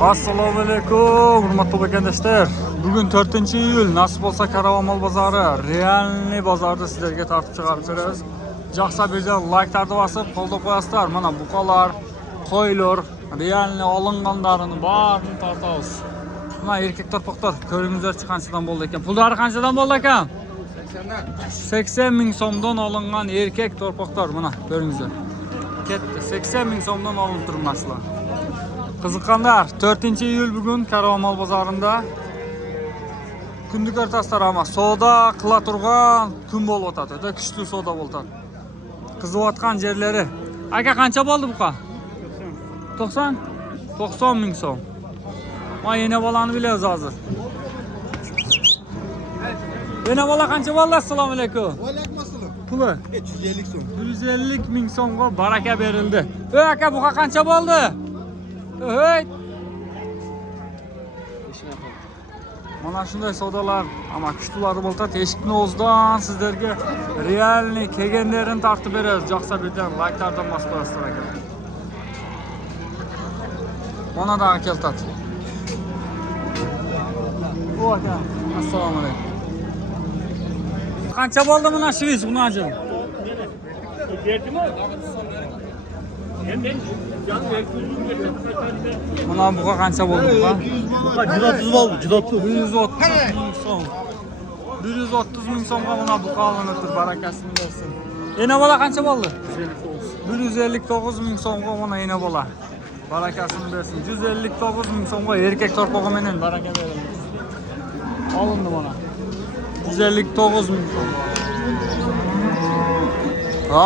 Assalomu alaykum, hurmatli vatandoshlar. Bugun 4-iyul, nasib bo'lsa Karavan mol bozori, realniy bozorda sizlarga tartib chiqarib beramiz. Joqsa bergan like'larni bosib, qo'llab qo'yasizlar. Mana buqalar, qo'ylar, realniy olinganlarini barini tortamiz. Mana erkak torpoqlar, ko'ringizlar qanchadan bo'ldi ekan. Pullari qanchadan bo'ldi ekan? 80 ming so'mdan olingan erkak torpoqlar, mana ko'ringizlar. Ketdi, 80 ming so'mdan olinib turibmaslar. Qiziqqanlar, 4-iyul bugun Karavan mol bozorida kunlik o'rtasida ama savdo qila turgan kun bo'lib o'tadi. Juda kuchli savdo bo'ladi. Qiziqayotgan yerlari. Aka qancha bo'ldi buqa? 90? 90 ming so'm. Mana yana bolani bilamiz hozir. Yana bola qancha bo'ldi? Assalomu alaykum. Va alaykum assalom. Puli 150 so'm. 150 ming so'mga baraka berildi. Ey aka buqa qancha bo'ldi? Hey! Mana shunday savdolar, ama kuchlilar bo'lsa, eshikni o'zidan sizlarga realniy kelganlarini tartib beramiz. Joqsa bergan like'lardan bosib qo'yasizlar aka. Mana da keltadi. Bu aka, assalomu alaykum. Qancha bo'ldi mana shvis bunachi? Berdimi? Mana buqa qancha bo'ldi buqa? 130 bo'ldi, 130. 130 ming so'm. 130 ming so'mga mana buqa olinibdi, barakasini bersin. Ena bola qancha bo'ldi? 159 ming so'mga mana ena bola. Barakasini bersin. 159 ming so'mga erkak torpog'i menen baraka berildi. Olindi mana. 159 ming so'm.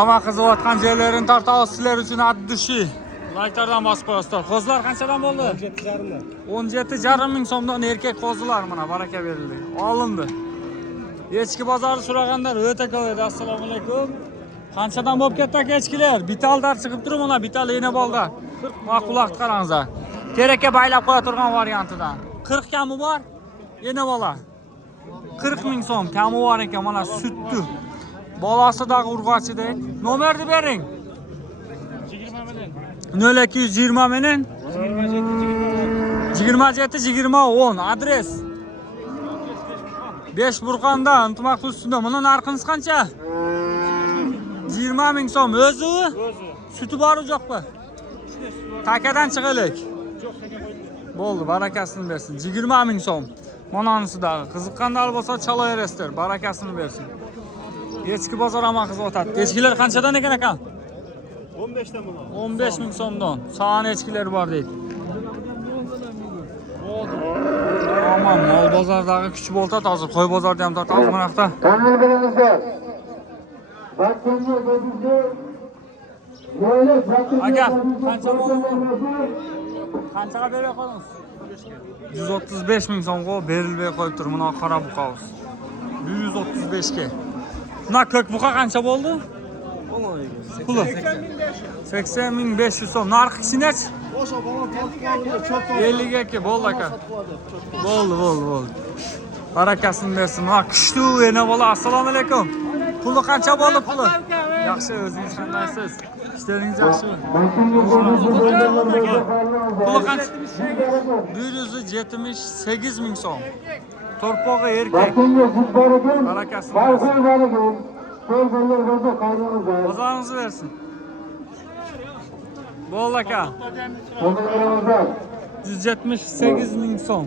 Ama qiziqayotgan joylarini tortamiz sizlar uchun addushi. Like'lardan bosib qo'yasizlar. Qo'zlar qanchadan bo'ldi? 17,5 ming so'mdan erkak qo'zlar mana baraka berildi. Olindi. Echki bozori so'raganlar o'ta ko'p edi. Assalomu alaykum. Qanchadan bo'lib ketdi aka echkilar? Bitallar chiqib turib mana bital yana bo'ldi. 40 ma quloq qarangizlar. Kerakka baylab qo'ya turgan variantidan. 40 kami bor. Yana bola. 40 ming so'm kami bor ekan mana sutdi. Bolası da urg'ochida. Nomerni bering. 0220 menen 27 adres 5 Burqonda Intimoq ustida. Buni narxingiz qancha? 20 ming so'm. O'zi suti bor yo'qmi? Takadan chiqaylik. Bo'ldi, barakasini bersin. 20 ming so'm. Monanisiga qiziqqanlar bo'lsa chalaverasizlar, barakasini bersin. Echki bozor ama qiz o'tadi. Echkilar qanchadan ekan aka? 15 dan bo'ladi. 15 ming so'mdan. Sağan echkilar bor deydi. Aman mol bozordagi kuch bo'lsa, hozir qo'y bozorda ham tortamiz mana hafta. Qanday bilamizlar? Bakkenga o'tibdi. Aka, qancha bo'ldi? Qanchaga berib qo'yamiz? 135 ming so'mga berilmay qo'yib tur. Mana qora buqamiz. 135 ga. Buna ko'k buqa qancha bo'ldi? Puli 80.500 so'm. Narxi kichinachi? O'sha bola tortib 50 ga bo'ldi aka. Bo'ldi. Barakasini bersin. Ha, kuchli yana bola. Assalomu alaykum. Puli qancha bo'ldi puli? Yaxshi, o'zingiz qandaysiz? İşleriniz yaxshimi? Puli qancha? 178 ming so'm. Torpog'i erkak. Barakasini bersin. Bozoringizni bersin. Bo'ldi aka. 178 ming so'm.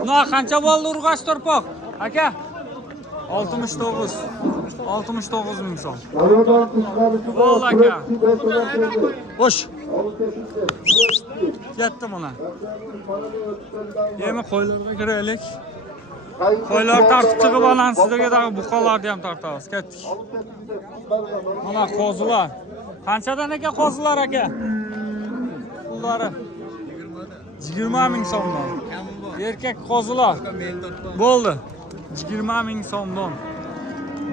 Buna qancha bo'ldi urg'och torpoq? Aka? 69 ming so'm. Bo'ldi aka. Xo'sh. Ketdi mana. Yemi qo'ylarga kiraylik. Qo'ylar tartib chiqib olan sizlarga da buqalarni ham tortamiz. Ketdik. Mana qo'zilar. Qanchadan ekan qo'zilar aka? Pullari 20 ming so'mdan. Erkak qo'zilar. Bo'ldi. 20 ming so'mdan.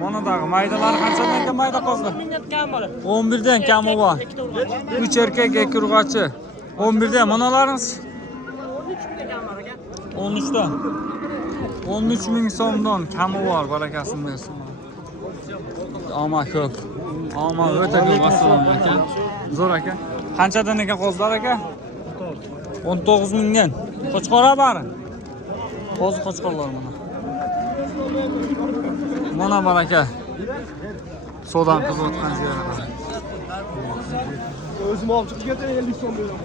Mana da maydalar qanchadan ekan mayda qo'zilar? 11 dan kami bor. 3 erkak, 2 urg'ochi. 11 dan manalarimiz 13 dan. 13 ming so'mdan kami bor, barakasini bersin. Ama ko'p. Ama o'ta ko'p assalomu aka. Zo'r aka. Qanchadan ekan qo'zlar aka? 19 mingdan. Qo'chqora bari. Qo'zi qo'chqorlar mana. Mana baraka. Sodan qizotgan yerlar. Özüm olib chiqib ketdi 50 so'm beraman.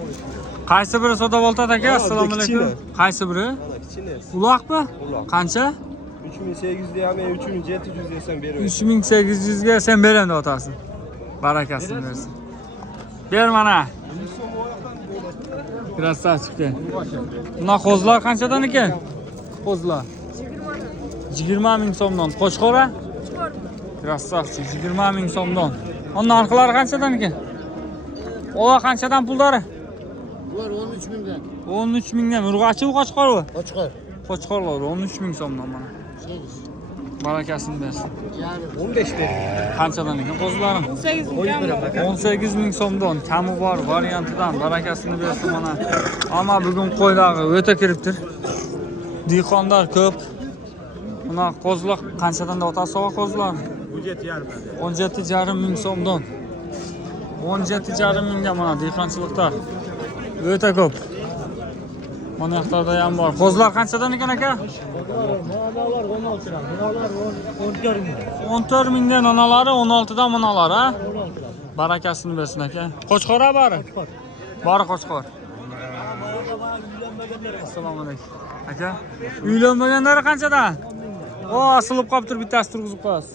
Qaysi biri soda voltat aka? Assalomu alaykum. Qaysi biri? Kichkina. Uloqmi? Qancha? 3800 deyam, 3700 desam beraver. 3800 ga sen beraman deb otasan. Barakasini bersin. Ber mana. Krasavchikka. Buna qo'zlar qanchadan ekan? Qo'zlar 20 ming so'mdan. Qo'chqora? Krasavchik 20 ming so'mdan. Onun narxlari qanchadan ekan? Ova qanchadan pullari? Bular 13 mingdan. 13 mingdan. Urg'achi u qo'chqormi? Qo'chqor. Qo'chqorlar 13 ming so'mdan mana. 8. Barakasini bersin. Yarım. 15 bering. Qanchadan ekan qo'zlarim? 18 ming so'mdan. Kami bor variantidan. Barakasini bersin mana. Ammo bugun qo'ylari o'ta kiribdir. Dehqonlar ko'p. Buna qo'zlar qanchadan deb otasiz va qo'zlar? 17,5 ming so'mdan. 17,5 mingga mana dehqonchilikda o'ta ko'p. Mana yoqlarda ham bor. Qo'zlar qanchadan ekan aka? Manalar 16 dan. Manalar 14 ming. 14 mingdan onalari, 16 dan manalar, ha? Barakasini bersin aka. Qo'chqora bari? Bari qo'chqor. Assalomu alaykum. Aka, uylanmaganlari qanchadan? O, asilib qolibdir, bittasi turg'izib qo'yasiz.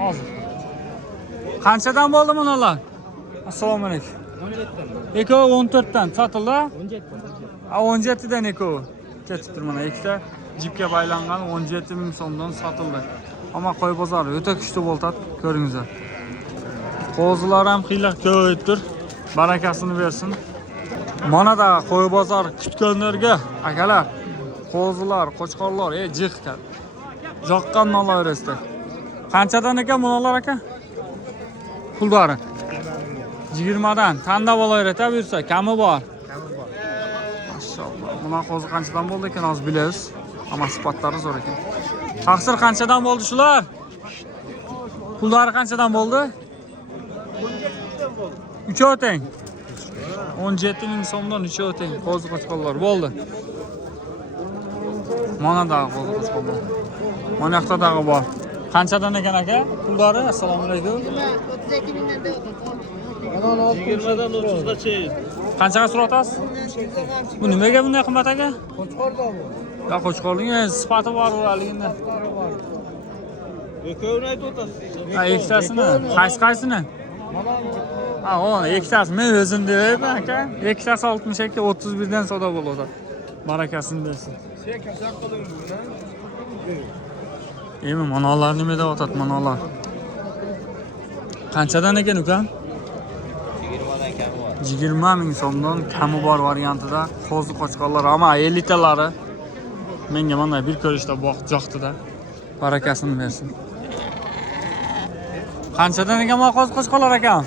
Hozir. Qanchadan bo'ldi manalar? Assalomu alaykum. 17 dan. Ekovi 14 dan sotildi? 17 dan. 17 dan ekovi. Ketibdir mana ikkita jipga baylangan 17 ming so'mdan sotildi. Ammo qo'y bozori o'ta kuchli bo'ldi, ko'ringizlar. Qo'zilar ham xiyla ko'pdir. Barakasini bersin. Mana da qo'y bozor kutganlarga akalar, qo'zilar, qo'chqorlar, jiqqa. Joqqan nolaverasizlar. Qanchadan ekan bunalar aka? Pullari 20 dan. Tanda bo'laveradi buyursa, kami bor. Maşallah. Buna qo'zi qanchadan bo'ldi ekan hozir bilasiz. Ammo sifatlari zo'r ekan. Taqsir qanchadan bo'ldi shular? Pullari qanchadan bo'ldi? 3 o'tang. 17 ming so'mdan 3 o'tang. Qo'zi qo'chqorlar bo'ldi. Mana da qo'zi qo'chqorlar. Mana yoqdagi bor. Qanchadan ekan aka? Pullari? Assalomu alaykum. 32 mingdan deyapti. 20 dan 30 gacha. Qanchaga so'ratasiz? Bu nimaga bunday qimmat aka? Qo'chqorda bu. Ya qo'chqorning sifati bor o'raligida. Ekovni aytib o'tasiz. Ha, ikkitasini. Qaysini? Ha, o, ikkitasi. Men o'zim deyapman aka. Ikkitasi 62, 31 dan savdo bo'ladi. Barakasini bersin. Sen kasak qiling buni. Emin manalar nima deb otadi manalar? Qanchadan ekan ukam? 20 ming so'mdan kami bor variantida qo'zi qo'chqorlar, ammo 50 talari menga mana bir ko'rishda joqtida. Barakasini bersin. Qanchadan ekan bu qo'zi qo'chqorlar ekan?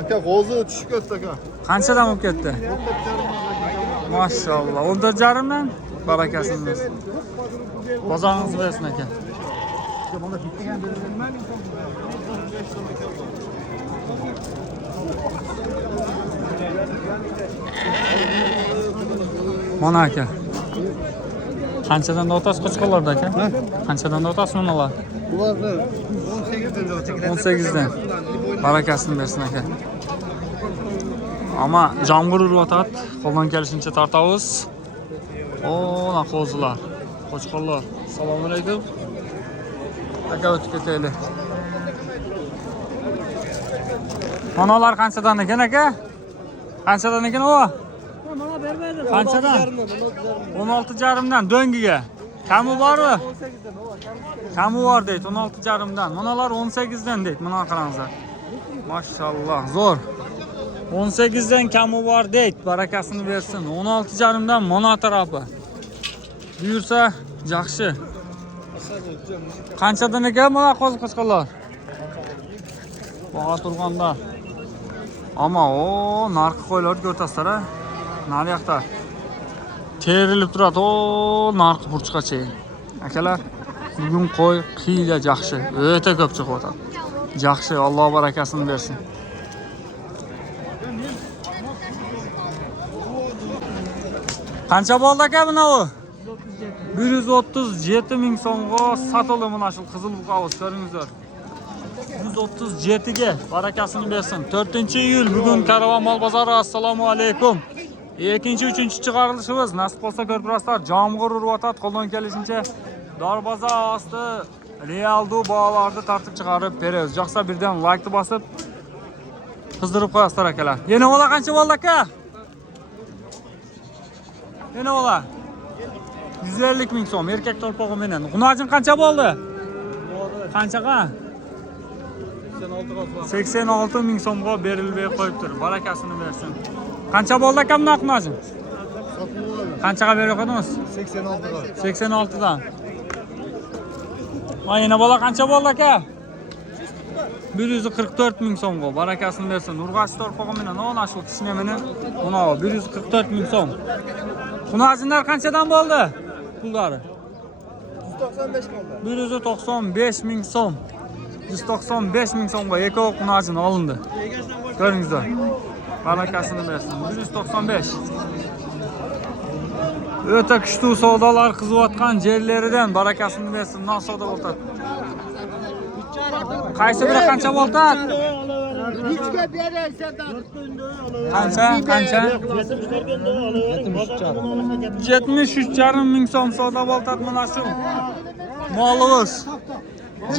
Aka qo'zi tushib ketdi aka. Qanchadan bo'lib ketdi? Maşallah. 14,5 dan barakasini bersin. Bozoringiz bersin aka. Mana aka. Qanchadan da otasiz qo'chqorlarda aka? Qanchadan da otasiz manalar? Bularni 18 dan 18 dan. Barakasini bersin aka. Ama jamg'ur uryotadi. Qo'ldan kelishincha tortamiz. Ona qo'zilar, qo'chqorlar. Assalomu alaykum. Aka o'tib ketaylik. Manalar qanchadan ekan aka? Qanchadan ekan o? Mana bermaydi. Qanchadan? 16,5 dan do'ngiga. Kami bormi? Kami bor deydi 16,5 dan. Manalar 18 dan deydi. Mana qarangizlar. Maşallah, zo'r. 18 dan kami bor deydi. Barakasini bersin. 16,5 dan mana tarafı. Buyursa yaxshi. Qanchadan ekan mana qo'zi qo'chqorlar? Baho turganda. Ammo o narxi qo'ylar ko'rtasizlar a. Nari yoqda. Terilib turadi. O narxi burchqacha. Akalar, bugun qo'y qiyla yaxshi. O'ta ko'p chiqyapti. Yaxshi, Alloh barakasini bersin. Qancha bo'ldi aka bunavi? 137 ming so'mga sotildi mana shu qizil buqavuz ko'ringizlar. 137 ga barakasini bersin. 4-iyul bugun Karvon mol bozori. Assalomu alaykum. 2-3 chiqarilishimiz nasib bo'lsa ko'rpiraslar jomg'ir uryapti. Qo'ldan kelishincha darvoza osti realdu bog'larda tartib chiqarib beramiz. Yo'qsa birdan like bosib qizdirib qo'yasizlar akalar. Yana ola qancha bo'ldi aka? Yana ola 150 ming so'm erkak to'rpog'i bilan. G'unojin qancha bo'ldi? Qanchaga? 86 ming so'mga berilmay qo'yibdir. Barakasini bersin. Qancha bo'ldi aka bunday g'unojin? Qanchaga berib qo'ydingiz? 86 dan. Yana bola qancha bo'ldi aka? 144 ming so'mga barakasini bersin. Urg'och to'rpog'i bilan mana shu kichkina meni mana 144 ming so'm. G'unojinlar qanchadan bo'ldi? Pullari 195 ming so'm. 195 ming so'mga ekov g'unojin olindi. Ko'ringizlar. Barakasini bersin. 195. O'ta kuchli savdolar qiziyotgan yerlaridan barakasini bersin. Non savdo bo'ladi. Qaysi biri qancha bo'ldi? Hiçbir bereysen de. Qancha? 73,5 ming so'm savdo bo'ladi mana shu. Molimiz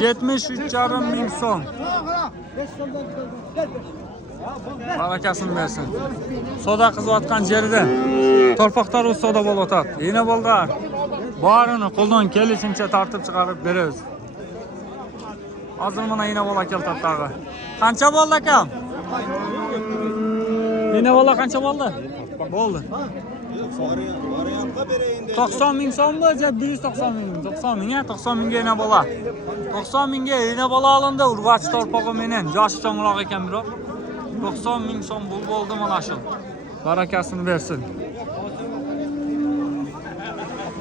73,5 ming so'm. Barakasini bersin. Savdo qiziyotgan yerida torpaqlar o'z savdo bo'lyapti. Yana bo'ldilar. Barini qo'ldan kelishincha tartib chiqarib beramiz. Hozir mana yana bola keltirdi tag'i. Qancha bo'ldi akam? Yana bola qancha bo'ldi? Bo'ldi. 90 ming so'mmi? 190 ming. 90 ming, 90 mingga yana bola. 90 mingga yana bola olindi. Urg'och torpog'i menen. Yoshi cho'ngroq ekan biroq. 90 ming so'm bo'ldi mana shu. Barakasini bersin.